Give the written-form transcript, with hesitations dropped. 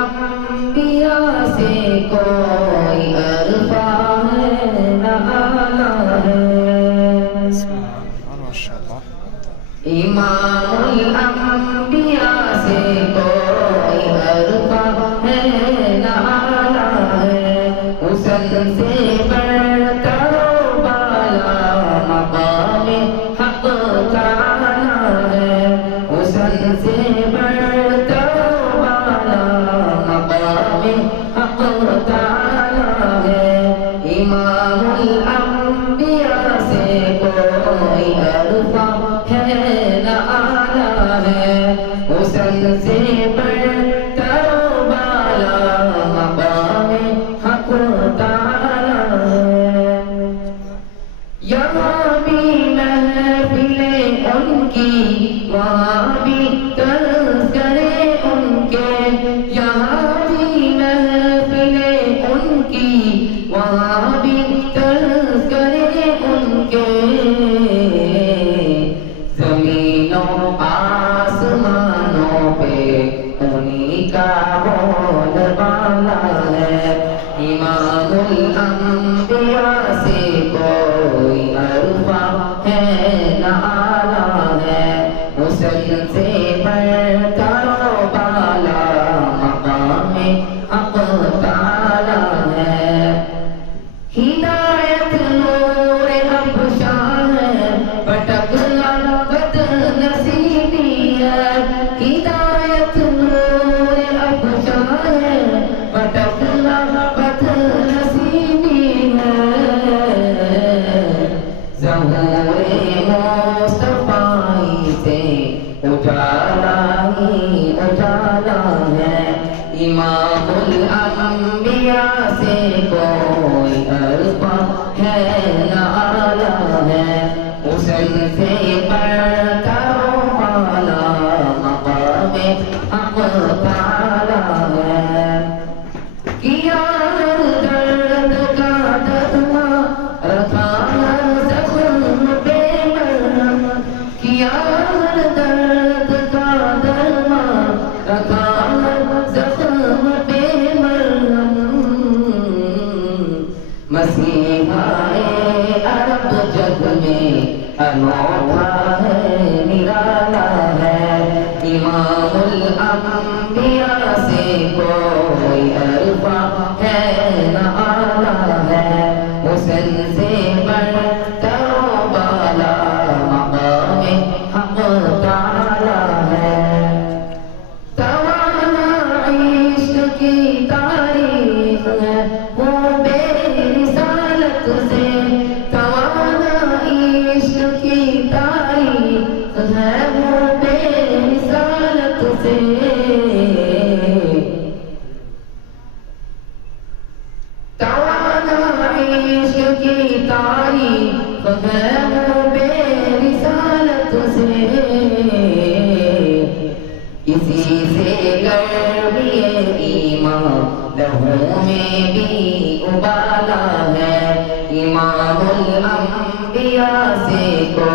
अम्बिया से कोई अरफा है न आला है इमामुल अम्बिया से कोई अरफा है न आला है हुसन से बढ़कर बाला मकाम हक ताला है हुसन से बढ़कर बाला मकाम हक ताला है इमामुल अम्बिया से कोई अरफा है न आला है हुसन से बढ़कर बाला मकाम हक ताला है यहाँ भी महफिलें उनकी वहाँ भी तज़किरे उनके यहाँ भी महफिलें उनकी वहाँ भी तज़किरे उनके ज़मीनों आसमानों पे उन्हीं का बोलबाला है इमामुल अम्बिया से कोई अरफा है न आला है हुसन से बढ़कर बाला मकाम हक ताला है हिदायत नूर अफ़शा है भटकना बदनसीबी है हिदायत नूर अफ़शा है भटकना बदनसीबी है ज़हूरे मुस्तफ़ाई से उजाला ही उजाला है इमामुल अम्बिया से कोई अरफा है न आला है हुसन से बढ़कर बाला मकाम हक ताला है किया दर्द का दर्द रखा ज़ख्म पे मरहम किया दर्द का दर्द रखा ज़ख्म पे मरहम मसीहाए अरब जग में अनोखा है निराला है इमामुल अम्बिया से कोई अरफा है न आला है हुसन से बढ़कर बाला मकाम हक ताला है तवाना इश्क की तारीख है वो बेरिसालत से तवाना इश्क की तारीख है वो बेरिसालत से तवाना इश्क की तारीख है वो बेरिसालत से इसी से गर्बिए ईमान लहू में भी उबाला है इमामुल अम्बिया से को